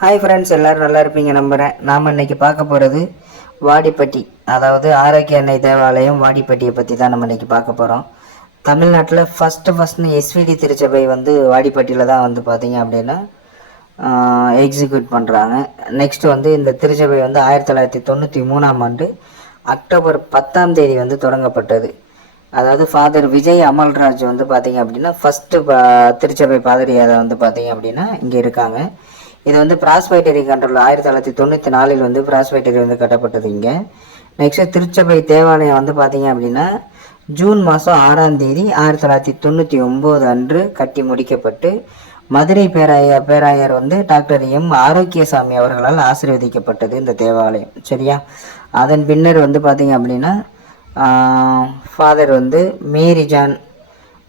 Hi friends, எல்லோரும் நல்லா இருப்பீங்க நம்புகிறேன். நாம் இன்றைக்கி பார்க்க போகிறது வாடிப்பட்டி, அதாவது ஆரோக்கிய அன்னை தேவாலயம் வாடிப்பட்டியை பற்றி தான் நம்ம இன்றைக்கி பார்க்க போகிறோம். தமிழ்நாட்டில் ஃபஸ்ட்டு எஸ்விடி திருச்சபை வந்து வாடிப்பட்டியில் தான் வந்து பார்த்திங்க அப்படின்னா எக்ஸிக்யூட் பண்ணுறாங்க. நெக்ஸ்ட்டு வந்து இந்த திருச்சபை வந்து 1993 அக்டோபர் 10 வந்து தொடங்கப்பட்டது. அதாவது ஃபாதர் விஜய் அமல்ராஜ் வந்து பார்த்திங்க அப்படின்னா ஃபஸ்ட்டு திருச்சபை பாதிரியாரை வந்து பார்த்திங்க அப்படின்னா இங்கே இருக்காங்க. இது வந்து பிராஸ்பைட்டரி கண்ட்ரோல் 1994 வந்து பிராஸ்பைட்டரி வந்து கட்டப்பட்டது இங்கே. நெக்ஸ்ட்டு திருச்சபை தேவாலயம் வந்து பார்த்தீங்க அப்படின்னா ஜூன் மாதம் 6 1999 அன்று கட்டி முடிக்கப்பட்டு மதுரை பேராயர் வந்து டாக்டர் எம் ஆரோக்கியசாமி அவர்களால் ஆசீர்வதிக்கப்பட்டது இந்த தேவாலயம். சரியா? அதன் பின்னர் வந்து பார்த்தீங்க அப்படின்னா ஃபாதர் வந்து மேரி ஜான்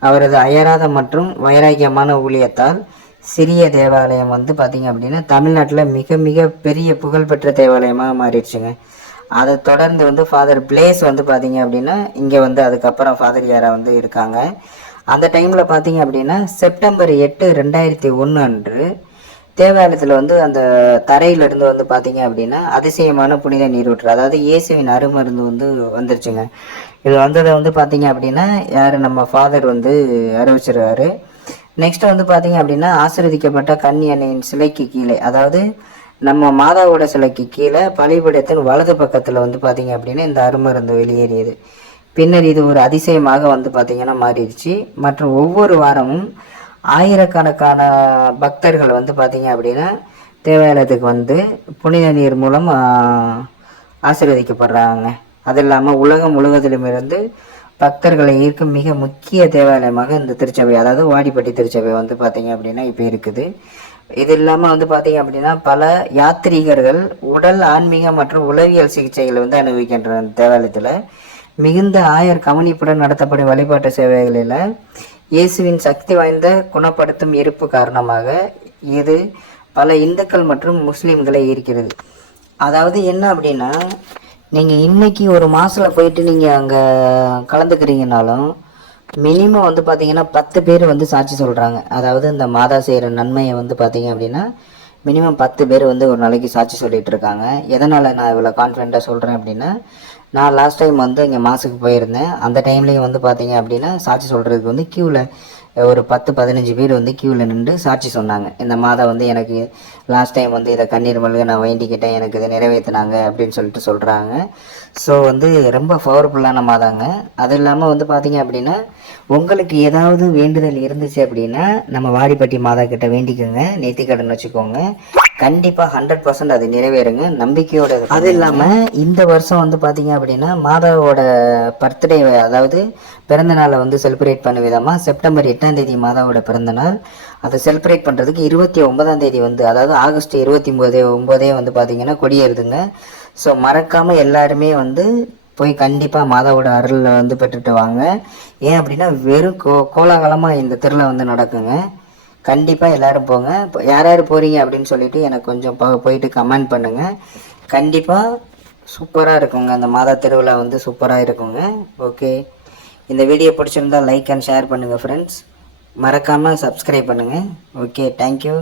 அவரது அயராத மற்றும் வைராக்கியமான ஊழியத்தால் சிறிய தேவாலயம் வந்து பார்த்திங்க அப்படின்னா தமிழ்நாட்டில் மிக மிக பெரிய புகழ்பெற்ற தேவாலயமாக மாறிடுச்சுங்க. அதை தொடர்ந்து வந்து ஃபாதர் பிளேஸ் வந்து பார்த்திங்க அப்படின்னா இங்கே வந்து அதுக்கப்புறம் ஃபாதர் யாரா வந்து இருக்காங்க. அந்த டைமில் பார்த்திங்க அப்படின்னா செப்டம்பர் 8, 2001 அன்று தேவாலயத்தில் வந்து அந்த தரையிலிருந்து வந்து பார்த்திங்க அப்படின்னா அதிசயமான புனித நீரூற்று, அதாவது இயேசுவின் அருமருந்து வந்து வந்துருச்சுங்க. இது வந்ததை வந்து பார்த்திங்க அப்படின்னா யார் நம்ம ஃபாதர் வந்து அறிவிச்சிருவார். நெக்ஸ்ட் வந்து பார்த்தீங்க அப்படின்னா ஆசீர்வதிக்கப்பட்ட கன்னி அன்னையின் சிலைக்கு கீழே, அதாவது நம்ம மாதாவோட சிலைக்கு கீழே பலிபீடத்தின் வலது பக்கத்தில் வந்து பார்த்தீங்க அப்படின்னா இந்த அருமருந்து வெளியேறியது. பின்னர் இது ஒரு அதிசயமாக வந்து பார்த்தீங்கன்னா மாறிடுச்சு. மற்றும் ஒவ்வொரு வாரமும் ஆயிரக்கணக்கான பக்தர்கள் வந்து பார்த்தீங்க அப்படின்னா தேவாலயத்துக்கு வந்து புனித நீர் மூலம் ஆசீர்வதிக்கப்படுறாங்க. அது இல்லாமல் உலகம் முழுவதிலுமிருந்து பக்தர்களை ஈர்க்கும் மிக முக்கிய தேவாலயமாக இந்த திருச்சபை, அதாவது வாடிப்பட்டி திருச்சபை வந்து பார்த்தீங்க அப்படின்னா இப்போ இருக்குது. இது இல்லாமல் வந்து பார்த்தீங்க அப்படின்னா பல யாத்ரீகர்கள் உடல், ஆன்மீக மற்றும் உளவியல் சிகிச்சைகளை வந்து அனுபவிக்கின்ற தேவாலயத்தில் மிகுந்த ஆயர் கவனிப்புடன் நடத்தப்படும் வழிபாட்டு சேவைகளில் இயேசுவின் சக்தி வாய்ந்த குணப்படுத்தும் இருப்பு காரணமாக இது பல இந்துக்கள் மற்றும் முஸ்லீம்களை ஈர்க்கிறது. அதாவது என்ன அப்படின்னா, நீங்கள் இன்றைக்கி ஒரு மாதத்தில் போயிட்டு நீங்கள் அங்கே கலந்துக்கிறீங்கனாலும் மினிமம் வந்து பார்த்தீங்கன்னா 10 பேர் வந்து சாட்சி சொல்கிறாங்க. அதாவது இந்த மாதா செய்கிற நன்மையை வந்து பார்த்தீங்க அப்படின்னா மினிமம் 10 பேர் வந்து ஒரு நாளைக்கு சாட்சி சொல்லிகிட்டு இருக்காங்க. எதனால் நான் இவ்வளோ கான்ஃபிடெண்ட்டாக சொல்கிறேன் அப்படின்னா, நான் லாஸ்ட் டைம் வந்து இங்கே மாசுக்கு போயிருந்தேன். அந்த டைம்லேயும் வந்து பார்த்தீங்க அப்படின்னா சாட்சி சொல்கிறதுக்கு வந்து க்யூவில் ஒரு 10-15 பேர் வந்து க்யூவில் நின்று சாட்சி சொன்னாங்க. இந்த மாதம் வந்து எனக்கு லாஸ்ட் டைம் வந்து இதை கண்ணீர் மல்க நான் வேண்டிக்கிட்டேன், எனக்கு இதை நிறைவேற்றினாங்க அப்படின்னு சொல்லிட்டு சொல்கிறாங்க. ஸோ வந்து ரொம்ப பவர்ஃபுல்லான மாதாங்க. அது இல்லாமல் வந்து பார்த்தீங்க அப்படின்னா உங்களுக்கு ஏதாவது வேண்டுதல் இருந்துச்சு அப்படின்னா நம்ம வாடிப்பட்டி மாதா கிட்ட வேண்டிக்கோங்க, நேர்த்திக்கடன் வச்சுக்கோங்க. கண்டிப்பாக 100% அது நிறைவேறுங்க, நம்பிக்கையோட. அது இல்லாமல் இந்த வருஷம் வந்து பார்த்தீங்க அப்படின்னா மாதாவோட பர்த்டே, அதாவது பிறந்த நாளை வந்து செலிப்ரேட் பண்ண விதமாக செப்டம்பர் 8 மாதாவோட பிறந்தநாள், அதை செலிப்ரேட் பண்ணுறதுக்கு 29 வந்து, அதாவது ஆகஸ்ட் 29 வந்து பார்த்தீங்கன்னா கொடியேறுதுங்க. ஸோ மறக்காமல் எல்லாருமே வந்து போய் கண்டிப்பாக மாதாவோட அருளில் வந்து பெற்றுட்டு வாங்க. ஏன் அப்படின்னா வெறும் கோலாகலமாக இந்த திருவிழா வந்து நடக்குங்க. கண்டிப்பாக எல்லோரும் போங்க. யார் யார் போகிறீங்க அப்படின்னு சொல்லிட்டு எனக்கு கொஞ்சம் போயிட்டு கமெண்ட் பண்ணுங்கள். கண்டிப்பாக சூப்பராக இருக்குங்க, அந்த மாதா திருவிழா வந்து சூப்பராக இருக்குங்க. ஓகே, இந்த வீடியோ பிடிச்சிருந்தால் லைக் அண்ட் ஷேர் பண்ணுங்கள் ஃப்ரெண்ட்ஸ். மறக்காமல் சப்ஸ்கிரைப் பண்ணுங்கள். Okay, thank you.